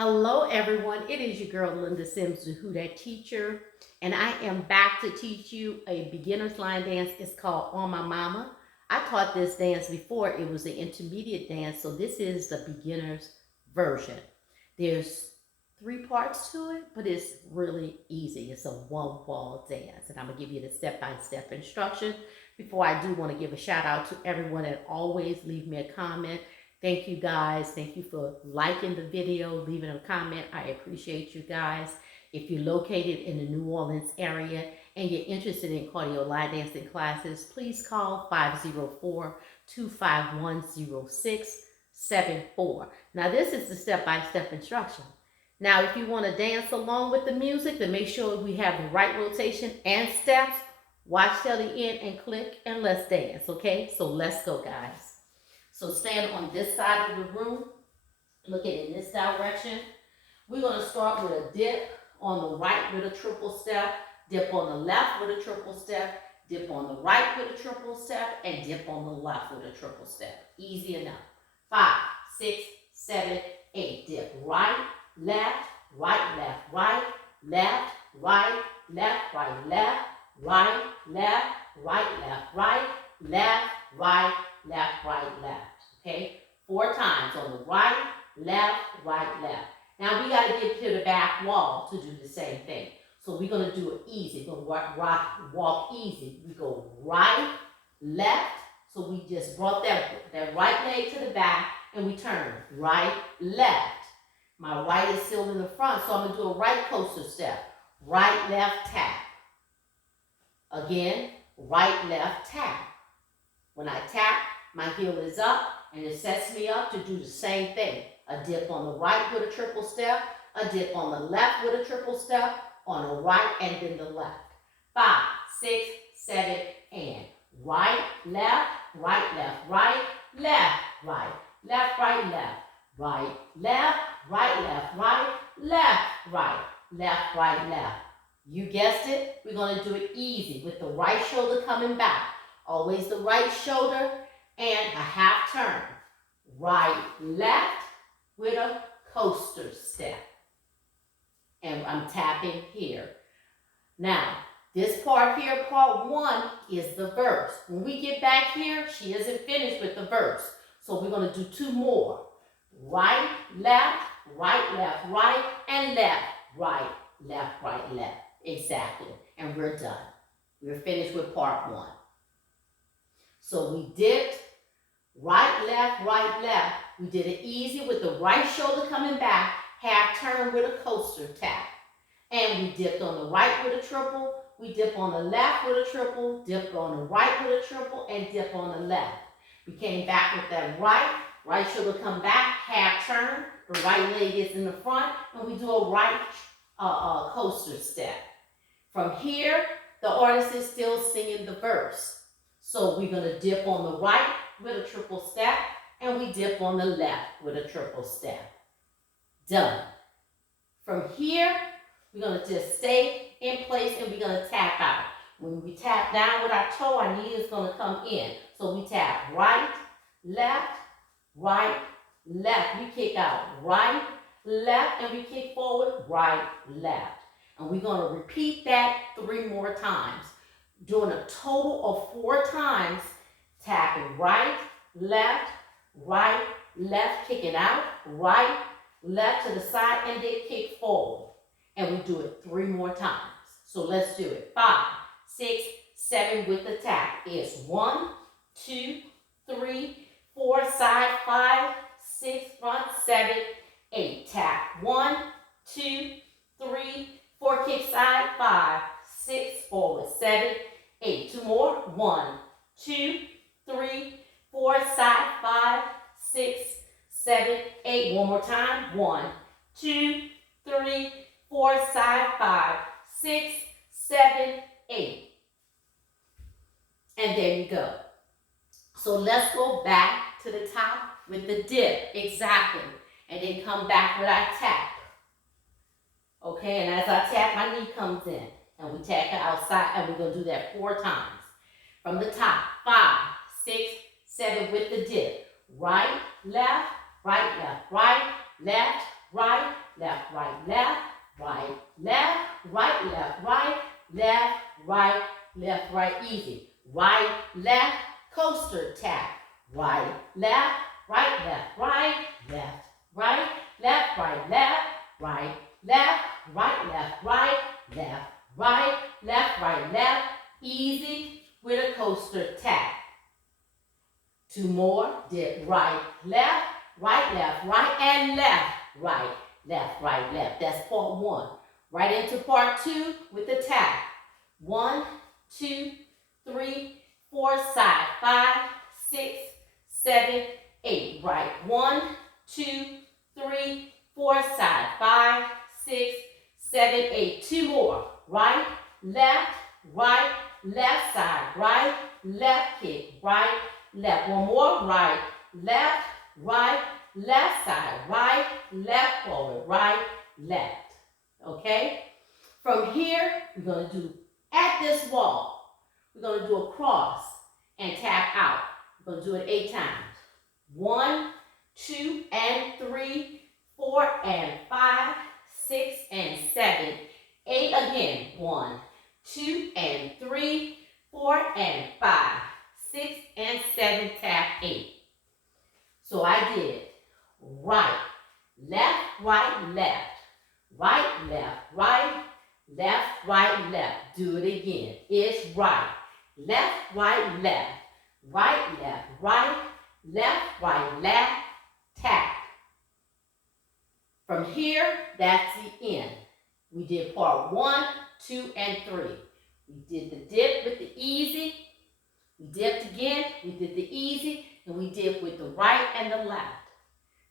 Hello everyone, it is your girl Linda Sims, the Who That Teacher, and I am back to teach you a beginner's line dance. It's called On My Mama. I taught this dance before. It was the intermediate dance, so this is the beginner's version. There's 3 parts to it, but it's really easy. It's a one-wall dance, and I'm going to give you the step-by-step instruction. Before I do want to give a shout out to everyone that always leave me a comment. Thank you guys. Thank you for liking the video, leaving a comment. I appreciate you guys. If you're located in the New Orleans area and you're interested in cardio line dancing classes, please call 504-251-0674. Now this is the step-by-step instruction. Now if you want to dance along with the music, then make sure we have the right rotation and steps. Watch till the end and click and let's dance, okay? So let's go, guys. So stand on this side of the room, looking in this direction. We're going to start with a dip on the right with a triple step, dip on the left with a triple step, dip on the right with a triple step, and dip on the left with a triple step. Easy enough. 5, 6, 7, 8. Dip right, left, right, left, right, left, right, left, right, left, right, left, right, left, right, left, right, left, right, left. Okay, 4 times on the right, left, right, left. Now we got to get to the back wall to do the same thing. So we're going to do it easy. We're going to walk easy. We go right, left. So we just brought that right leg to the back and we turn right, left. My right is still in the front, so I'm going to do a right coaster step. Right, left, tap. Again, right, left, tap. When I tap, my heel is up and it sets me up to do the same thing. A dip on the right with a triple step, a dip on the left with a triple step, on the right and then the left. 5, 6, 7, and right, left, right, left, right, left, right, left, right, left, right, left, right, left, right, left, right, left, right, left. You guessed it, we're going to do it easy with the right shoulder coming back. Always the right shoulder and a half turn. Right, left with a coaster step. And I'm tapping here. Now, this part here, part 1, is the verse. When we get back here, she isn't finished with the verse. So we're going to do 2 more. Right, left, right, and left, right, left. Exactly. And we're done. We're finished with part 1. So we dipped, right, left. We did it easy with the right shoulder coming back, half turn with a coaster tap. And we dipped on the right with a triple, we dip on the left with a triple, dip on the right with a triple, and dip on the left. We came back with that right shoulder come back, half turn, the right leg is in the front, and we do a right coaster step. From here, the artist is still singing the verse. So we're going to dip on the right with a triple step, and we dip on the left with a triple step. Done. From here, we're going to just stay in place, and we're going to tap out. When we tap down with our toe, our knee is going to come in. So we tap right, left, left. We kick out right, left, and we kick forward, right, left. And we're going to repeat that 3 more times. Doing a total of 4 times, tapping right, left, kick it out, right, left to the side, and then kick forward. And we do it 3 more times. So let's do it. 5, 6, 7 with the tap. It's 1, 2, 3, 4, side, 5, 6, front, 7, 8. Tap 1, 2, 3, 4, kick side, 5, 6, forward, 7, 8. 2 more. 1, 2, 3, 4, side, 5, 6, 7, 8. One more time. 1, 2, 3, 4, side, 5, 6, 7, 8. And there you go. So let's go back to the top with the dip. Exactly. And then come back with our tap. Okay, and as I tap, my knee comes in. And we tap it outside, and we're going to do that 4 times. From the top, 5, 6, 7 with the dip. Right, left, right, left, right, left, right, left, right, left, right, left, right, left, right, left, right, easy. Right, left, coaster tap. Right, left, right, left, right, left, right, left, right, left, right, left, right, left, right, left, right, left, right, left, easy with a coaster tap. Two more, dip right, left, and left, right, left. That's part one. Right into part two with the tap. 1, 2, 3, 4, side, 5, 6, 7, 8. Right, 1, 2, 3, 4, side, 5, 6, 7, 8. Two more. Right, left side, right, left kick, right, left. One more, right, left side, right, left forward, right, left. Okay? From here, we're going to do at this wall. We're going to do a cross and tap out. We're going to do it 8 times. 1, 2, and 3, 4, and 5, 6, and 7, 8 again. 1, 2, and 3, 4, and 5, 6, and 7, tap 8. So I did right, left, left, right, left. Do it again. It's right, left, left, right, tap. From here, that's the end. We did part 1, 2, and 3. We did the dip with the easy. We dipped again. We did the easy. And we dip with the right and the left.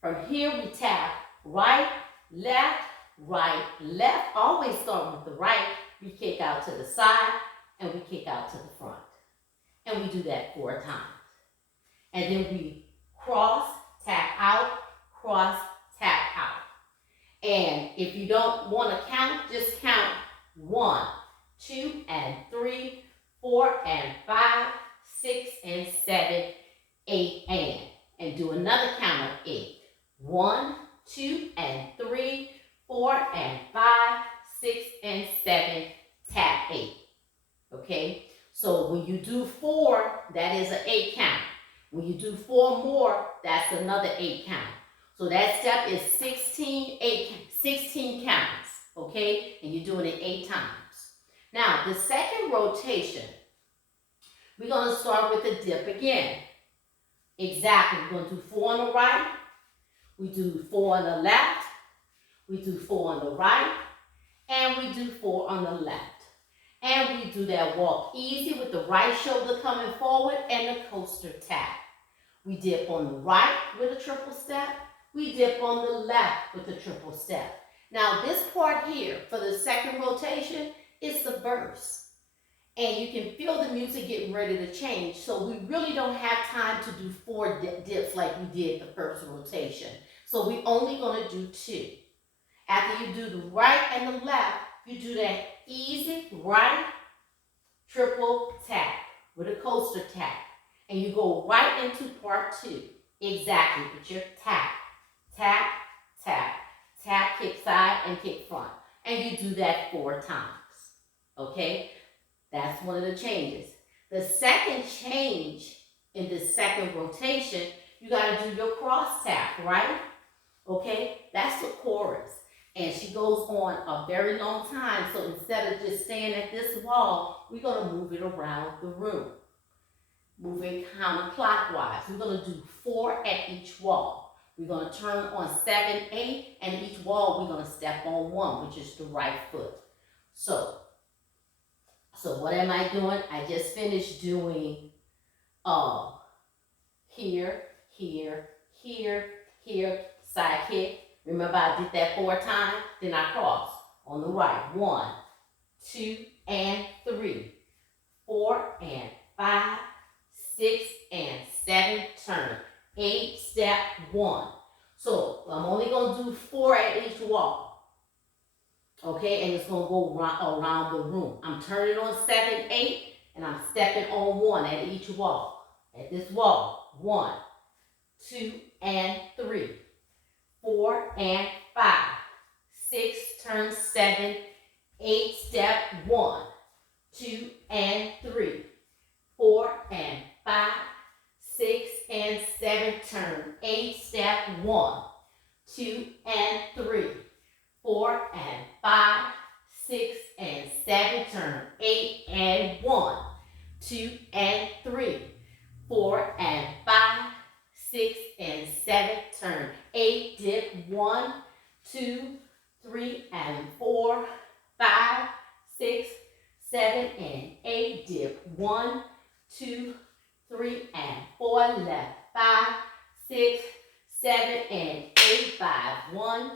From here, we tap right, left. Always start with the right. We kick out to the side. And we kick out to the front. And we do that 4 times. And then we cross, tap out, cross, tap out. And if you don't want to count, just count 1, 2, and 3, 4, and 5, 6, and 7, 8, and do another count of 8. 1, 2, and 3, 4, and 5, 6, and 7, tap 8. Okay? So when you do 4, that is an 8 count. When you do 4 more, that's another 8 count. So that step is 16 counts, okay? And you're doing it 8 times. Now, the second rotation, we're going to start with the dip again. Exactly. We're going to do 4 on the right. We do 4 on the left. We do 4 on the right. And we do 4 on the left. And we do that walk easy with the right shoulder coming forward and the coaster tap. We dip on the right with a triple step. We dip on the left with the triple step. Now this part here for the second rotation is the verse. And you can feel the music getting ready to change. So we really don't have time to do 4 dips like we did the first rotation. So we're only going to do 2. After you do the right and the left, you do that easy right triple tap with a coaster tap. And you go right into part 2. Exactly. Put your tap, tap, tap, tap, kick side, and kick front. And you do that 4 times. Okay? That's one of the changes. The second change in the second rotation, you got to do your cross tap, right? Okay? That's the chorus. And she goes on a very long time. So instead of just staying at this wall, we're going to move it around the room. Moving counterclockwise. We're going to do 4 at each wall. We're going to turn on 7, 8, and each wall we're going to step on 1, which is the right foot. So what am I doing? I just finished doing here, here, here, here, side kick. Remember I did that 4 times? Then I cross on the right. 1, 2, and 3, 4, and 5, 6, and 7, turn. 8, step 1. So I'm only going to do 4 at each wall. Okay, and it's going to go around the room. I'm turning on 7, 8, and I'm stepping on 1 at each wall. At this wall, 1, 2, and 3, 4, and 5, 6, turn 7, 8, step 1, 2 and 3, 4 and 5, 6 and 7, turn 8, step 1, 2 and 3, 4 and 5, 6 and 7, turn 8 and 1, 2 and 3, 4 and 5, 6 and 7, turn 8, dip 1, 2, 3 and 4, 5, 6, 7 and 8, dip 1, 2, 3 and 4, left 5, 6, 7 and 8, 5, 1,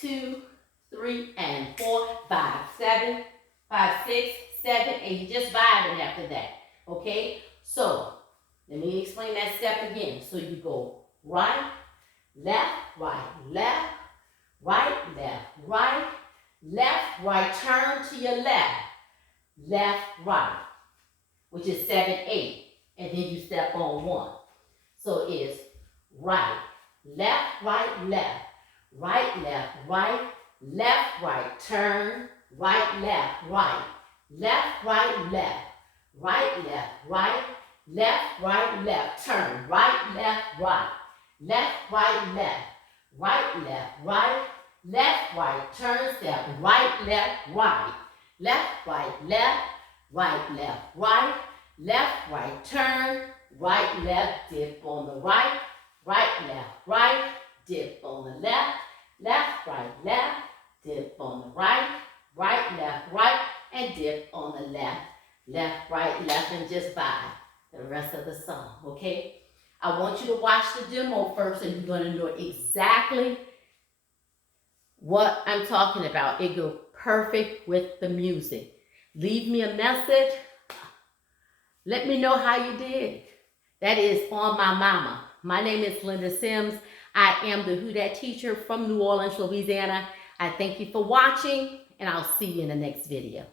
2, 3 and 4, 5, 7, 5, 6, 7, 8. You just vibing after that. Okay? So let me explain that step again. So you go right, left, right, left, right, left, right, left, right, turn to your left, left, right, which is 7, 8, and then you step on 1. So it's right, left, right, left, right, left, right, left, right, turn, right, left, right, left, right, left, right, left, right, left, right, left, turn, right, left, right, left, right, left, right, left, right, left, right, turn, step, right, left, right, left, right, left, right, left, right, left, right, turn, right, left, dip on the right, right, left, right, dip on the left, left, right, left, dip on the right, right, left, right, and dip on the left, left, right, left, and just vibe the rest of the song, okay? I want you to watch the demo first, and you're going to know exactly what I'm talking about. It goes perfect with the music. Leave me a message. Let me know how you did. That is on my mama. My name is Linda Sims. I am the Who Dat teacher from New Orleans, Louisiana. I thank you for watching, and I'll see you in the next video.